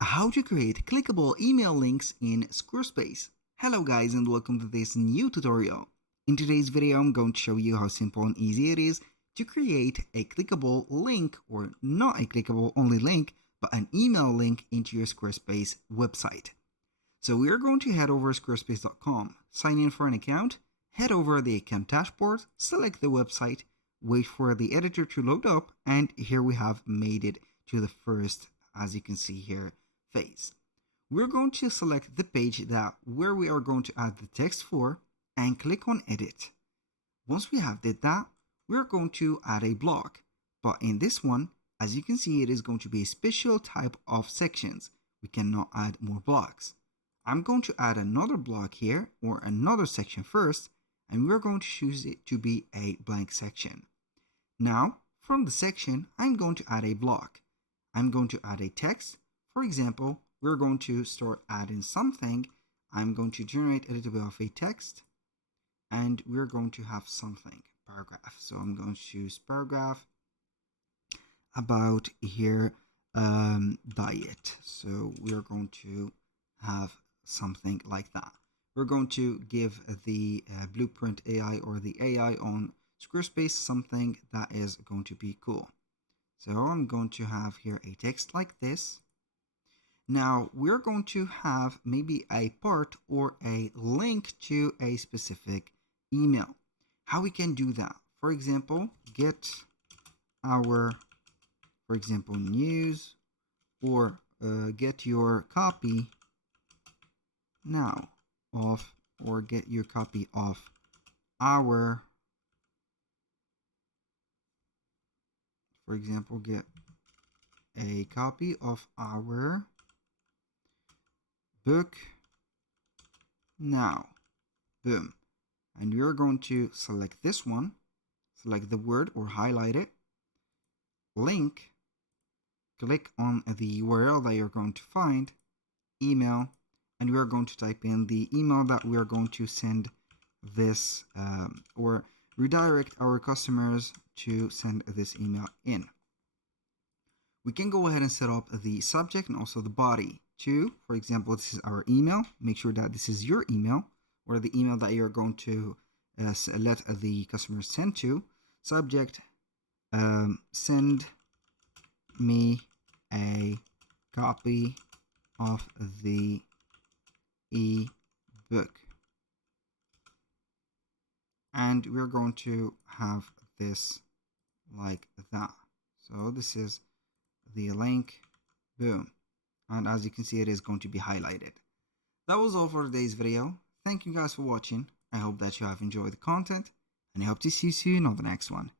How to create clickable email links in Squarespace. Hello guys and welcome to this new tutorial. In today's video I'm going to show you how simple and easy it is to create a clickable link, or not a clickable only link, but an email link into your Squarespace website. So we are going to head over to squarespace.com, sign in for an account, head over the account dashboard, select the website, wait for the editor to load up, and here we have made it to the first, as you can see here, phase. We're going to select the page where we are going to add the text for and click on edit. Once we have did that, we're going to add a block, but in this one, as you can see, it is going to be a special type of sections. We cannot add more blocks. I'm going to add another block here, or another section first, and we're going to choose it to be a blank section. Now from the section, I'm going to add a block. I'm going to add a text. For example, we're going to start adding something. I'm going to generate a little bit of a text, and we're going to have something, paragraph. So I'm going to choose paragraph about here diet. So we're going to have something like that. We're going to give the Blueprint AI, or the AI on Squarespace, something that is going to be cool. So I'm going to have here a text like this. Now we're going to have maybe a part or a link to a specific email. How we can do that? For example, get our, for example, news, or get your copy now of, or get your copy of our, for example, get a copy of our book now. Boom. And you're going to select this one, select the word or highlight it, link, click on the URL that you're going to find, email, and we are going to type in the email that we are going to send this or redirect our customers to send this email in. We can go ahead and set up the subject and also the body too. For example, this is our email. Make sure that this is your email, or the email that you're going to let the customer send to. Subject, send me a copy of the e-book. And we're going to have this like that. So this is the link, boom. And as you can see, it is going to be highlighted. That was all for today's video. Thank you guys for watching. I hope that you have enjoyed the content, and I hope to see you soon on the next one.